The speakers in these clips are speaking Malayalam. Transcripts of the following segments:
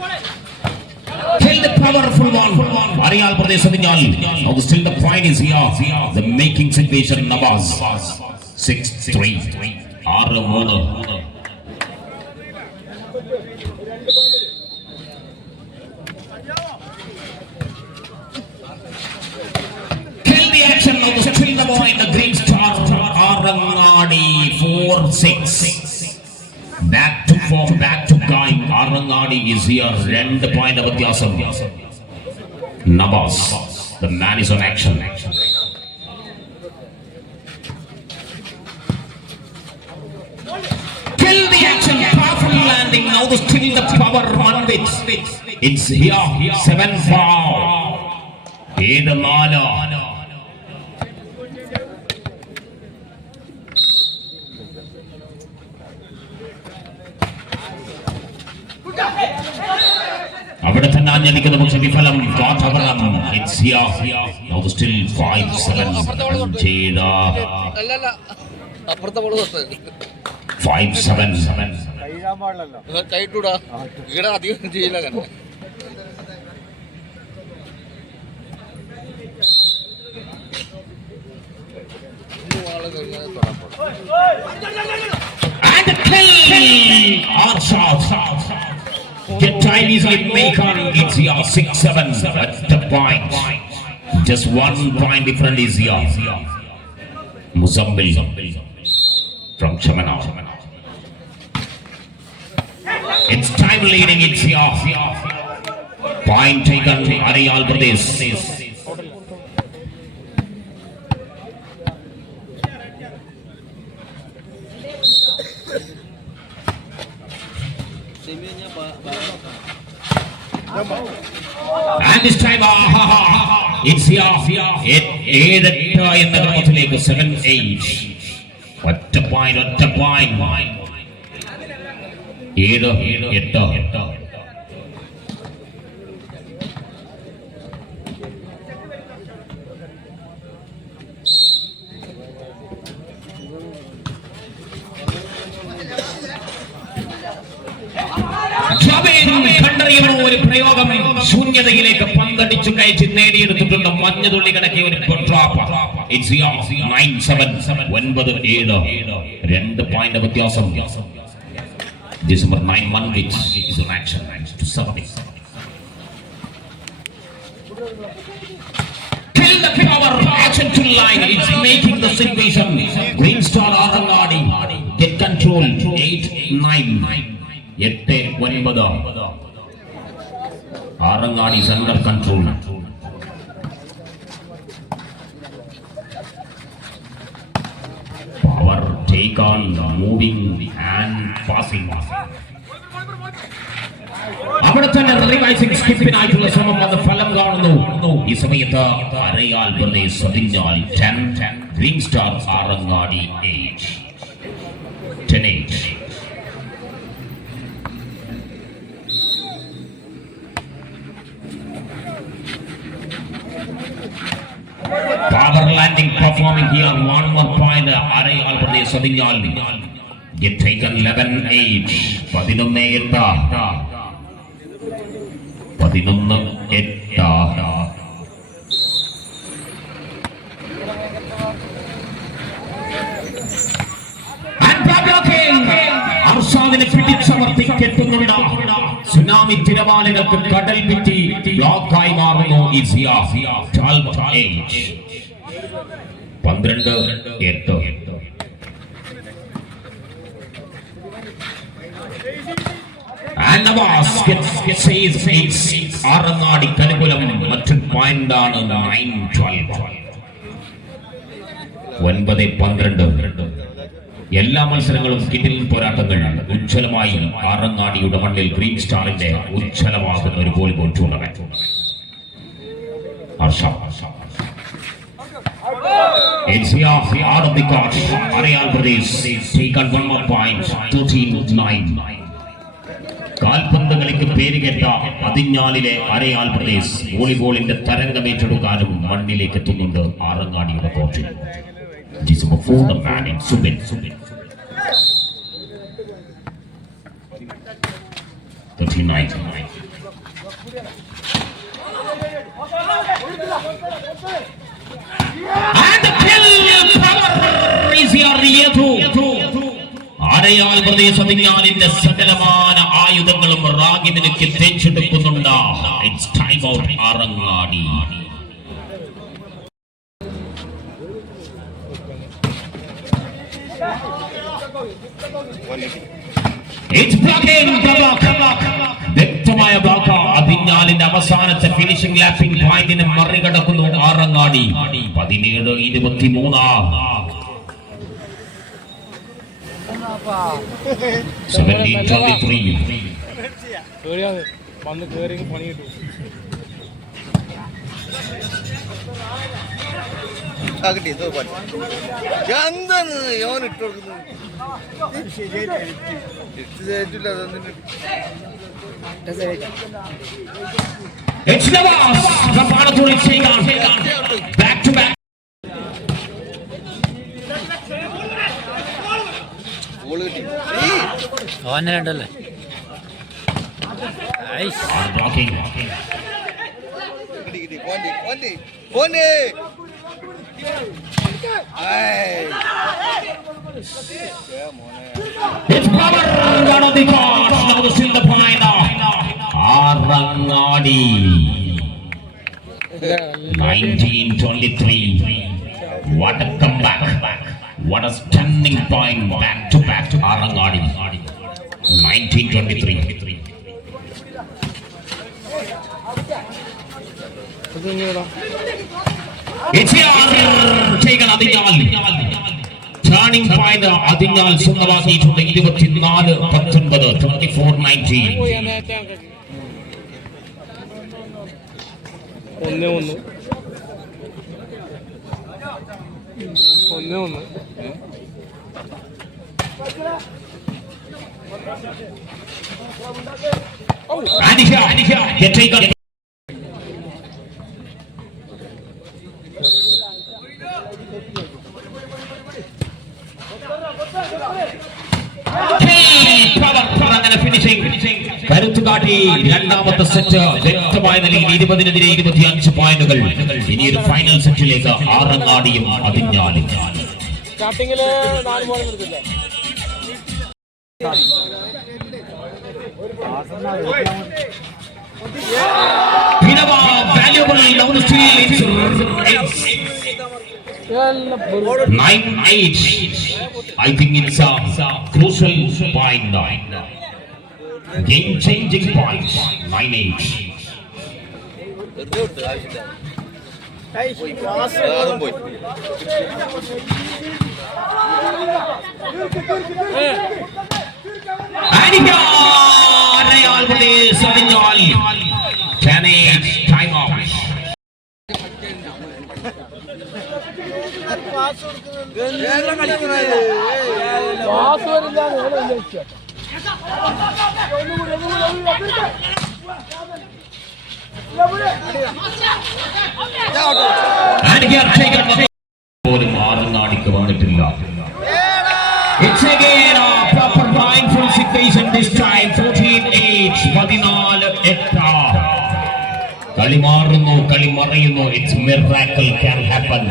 Kill the power of Fulman. Arial Pradesh of Injali. How to the point is here. The making situation Nabaz. 6 3. Aramona. Kill the action now. The steal the point. The green star. Aramadi. 4 6. Back to four Back to ഗായിങ് Arangadi is here രണ്ട് പോയിന്റ് വ്യത്യാസം Navas the man is on action kill the action powerful landing now the still the power on which it's here seven foul ഏഴ് നാല് കഴിഞ്ഞാൽ തൊടാൻ പാടില്ല. And the kill! Arshad. Time easily make on it's here six, seven. That's the point. Just one point different is here. Muzambil from Chamana. It's time leading, it's here. Point taken, Arial Pradesh. എന്ന ക്രമത്തിലേക്ക് സെവൻ എയ്റ്റ് ഒറ്റ പോയിന്റ് ഒറ്റ പോയിന്റ് ഏഴ് എട്ട് എട്ട് പ്രയോഗം ശൂന്യതയിലേക്ക് പന്തടിച്ചു കയറ്റി നേടിയെടുത്തിട്ടുണ്ട് മഞ്ഞതുള്ളി കണക്കിയ ഒരു ഒൻപത് ഏഴ് രണ്ട് പോയിന്റ് വ്യത്യാസം December 9 Monday is an action to submit. Kill the power, action to line. It's making the situation. Green star Aranadi. Get control. 8, 9. 8, 9. 8, 9. Arangadi is under power Power take on the moving and passing. അവിടെ തന്നെ റിവൈസിംഗ് സ്കിപ്പിനായിട്ടുള്ള ശ്രമം അത് ഫലം കാണുന്നു. ഈ സമയത്ത് Arayal Pradesh സതിഞ്ഞാൽ wing star Arangadi a performing here. One more point. Arayal Pradesh അതിഞ്ഞാൽ Get taken 11 age. പതിനൊന്ന് എട്ട് പതിനൊന്ന് എട്ട് അർഷാദിനെ പിടിച്ചമർത്തി കെട്ടുന്നുവിട സുനാമി തിരമാലകൾക്ക് കടൽ ഭിത്തി ലോക്കായി മാറുന്നു ഈ സിയ. 12 age. പന്ത്രണ്ട് എട്ട് ആറങ്ങാടിക്ക് അനുകൂലം മറ്റൊരു പോയിന്റ് ആണ് നയൻ ട്വൽവ് ഒൻപത് പന്ത്രണ്ട്. എല്ലാ മത്സരങ്ങളും കിടിൽ പോരാട്ടങ്ങൾ. ഉജ്ജ്വലമായി ആറങ്ങാടിയുടെ മണ്ണിൽ ഗ്രീൻ സ്റ്റാറിന്റെ ഉജ്ജ്വലമാകുന്ന ഒരു volleyball tournament Harsha. It's here, out of the court. Arial Pradesh taken one more point, 13-9. കാൽപന്ത് കളിക്ക് പേരുകേട്ട അതിഞ്ഞാലിലെ അരയാൽ പ്രദേശ് വോളിബോളിന്റെ തരംഗമേറ്റെടുക്കാനും മണ്ണിലേക്ക് എത്തുന്നുണ്ട് ആറങ്ങാടിയുടെ കോച്ചിൽ December four the man in Subin Arayal പ്രദേശത്തിന്റെ സകലമാന ആയുധങ്ങളും റാഗിമിനുക്ക് തേച്ചെടുക്കുന്നുണ്ട്. ഇറ്റ്സ് ടൈം ഔട്ട് the വ്യക്തമായ ബ്ലോക്ക് അതിഞ്ഞാലിന്റെ അവസാനത്തെ ഫിനിഷിംഗ് ലാപ്പിംഗ് പോയിന്റിനെ മറികടക്കുന്നു. ആറങ്ങാടി. പതിനേഴ് ഇരുപത്തിമൂന്ന്. സെവന്റീൻ വന്ന് പണി കിട്ടും. കിട്ടി എന്താണ് ഇട്ട് കൊടുക്കുന്നത്? ശരിയായിട്ടില്ല silver point. Arangadi. 1923. What a comeback. What a stunning point. Back to back to Arangadi. 1923. ചെയ്യണം അതിഞ്ഞാൽ ടേണിംഗ് പോയിന്റ് അതിഞ്ഞാൽ സ്വന്തമാക്കിയിട്ടുണ്ട് ഇരുപത്തിനാല് പത്തൊൻപത് ട്വന്റി ഫോർ നയന്റീൻ ഒന്ന് ഒന്ന്. ഒന്ന് ഒന്ന്. അനിഷ അനിഷ getting അങ്ങനെ ഫിനിഷിംഗ് കരുത്തു കാട്ടി രണ്ടാമത്തെ സെറ്റ് വ്യക്തമായ നിലയിൽ ഇരുപതിനെതിരെ ഇരുപത്തി അഞ്ച് പോയിന്റുകൾ ഇനി ഒരു ഫൈനൽ സെറ്റിലേക്ക് ആറങ്ങാടിയും അതിഞ്ഞാലും സ്റ്റാർട്ടിങ്ങിൽ നാല് ബോൾ എടുത്തില്ല? Nine eight. I think it's a crucial point. Game changing point. Nine eight. കൊടുത്തു ആവശ്യമില്ല നാടിക്ക് പോലും വന്നിട്ടില്ല Situation this time. 14-8, പതിനാല് എട്ട്. കളി മാറുന്നു കളി മറയുന്നു. ഇറ്റ്സ് മിറാക്കിൾ ക്യാൻ ഹാപ്പൻ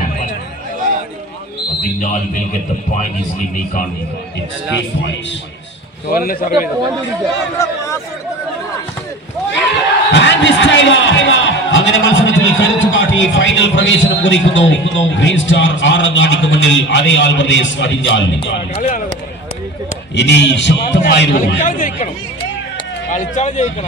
അതിനാൽ will get the point easily on it's eight points അങ്ങനെ മത്സരത്തിൽ കരുത്തു കാട്ടി ഫൈനൽ പ്രവേശനം കുറിക്കുന്നു. ഗ്രീൻ സ്റ്റാർ ആറങ്ങാടിക്ക് മുന്നിൽ അരയാൽ പ്രദേശ് കളിയാണ് ഇനി ശക്തമായൊരു